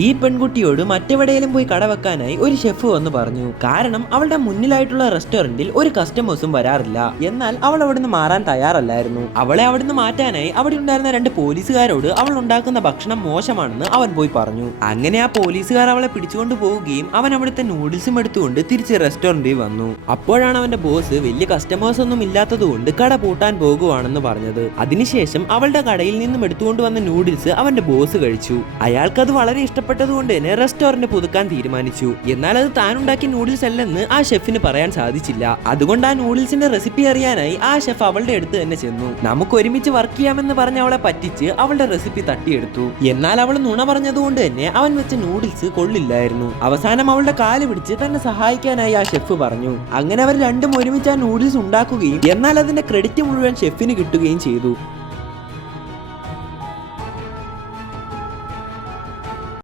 ഈ പെൺകുട്ടിയോട് മറ്റെവിടെയെങ്കിലും പോയി കട വെക്കാനായി ഒരു ഷെഫ് വന്ന് പറഞ്ഞു. കാരണം അവളുടെ മുന്നിലായിട്ടുള്ള റെസ്റ്റോറന്റിൽ ഒരു കസ്റ്റമേഴ്സും വരാറില്ല. എന്നാൽ അവൾ അവിടുന്ന് മാറാൻ തയ്യാറല്ലായിരുന്നു. അവളെ അവിടുന്ന് മാറ്റാനായി അവിടെ ഉണ്ടായിരുന്ന 2 പോലീസുകാരോട് അവൾ ഉണ്ടാക്കുന്ന ഭക്ഷണം മോശമാണെന്ന് അവൻ പോയി പറഞ്ഞു. അങ്ങനെ ആ പോലീസുകാർ അവളെ പിടിച്ചുകൊണ്ട് പോവുകയും അവൻ അവിടുത്തെ നൂഡിൽസും എടുത്തുകൊണ്ട് തിരിച്ച് റെസ്റ്റോറന്റിൽ വന്നു. അപ്പോഴാണ് അവന്റെ ബോസ് വലിയ കസ്റ്റമേഴ്സ് ഒന്നും ഇല്ലാത്തതുകൊണ്ട് കട പൂട്ടാൻ പോകുവാണെന്ന് പറഞ്ഞത്. അതിനുശേഷം അവളുടെ കടയിൽ നിന്നും എടുത്തുകൊണ്ട് വന്ന നൂഡിൽസ് അവന്റെ ബോസ് കഴിച്ചു. അയാൾക്കത് വളരെ ഇഷ്ടപ്പെട്ടതുകൊണ്ട് തന്നെ റെസ്റ്റോറന്റ് പുതുക്കാൻ തീരുമാനിച്ചു. എന്നാൽ അത് താൻ ഉണ്ടാക്കിയ നൂഡിൽസ് അല്ലെന്ന് ആ ഷെഫിന് പറയാൻ സാധിച്ചില്ല. അതുകൊണ്ട് ആ നൂഡിൽസിന്റെ റെസിപ്പി അറിയാനായി ആ ഷെഫ് അവളുടെ അടുത്ത് തന്നെ ചെന്നു. നമുക്ക് ഒരുമിച്ച് വർക്ക് ചെയ്യാമെന്ന് പറഞ്ഞ് അവളെ പറ്റിച്ച് അവളുടെ റെസിപ്പി തട്ടിയെടുത്തു. എന്നാൽ അവൾ നുണ പറഞ്ഞതുകൊണ്ട് തന്നെ അവൻ വെച്ച നൂഡിൽസ് കൊള്ളില്ലായിരുന്നു. അവസാനം അവളുടെ കാല് പിടിച്ച് തന്നെ സഹായിക്കാനായി ആ ഷെഫ് പറഞ്ഞു. അങ്ങനെ അവർ രണ്ടും ഒരുമിച്ച് ആ നൂഡിൽസ് ഉണ്ടാക്കുകയും എന്നാൽ അതിന്റെ ക്രെഡിറ്റ് മുഴുവൻ ഷെഫിന് കിട്ടുകയും ചെയ്തു.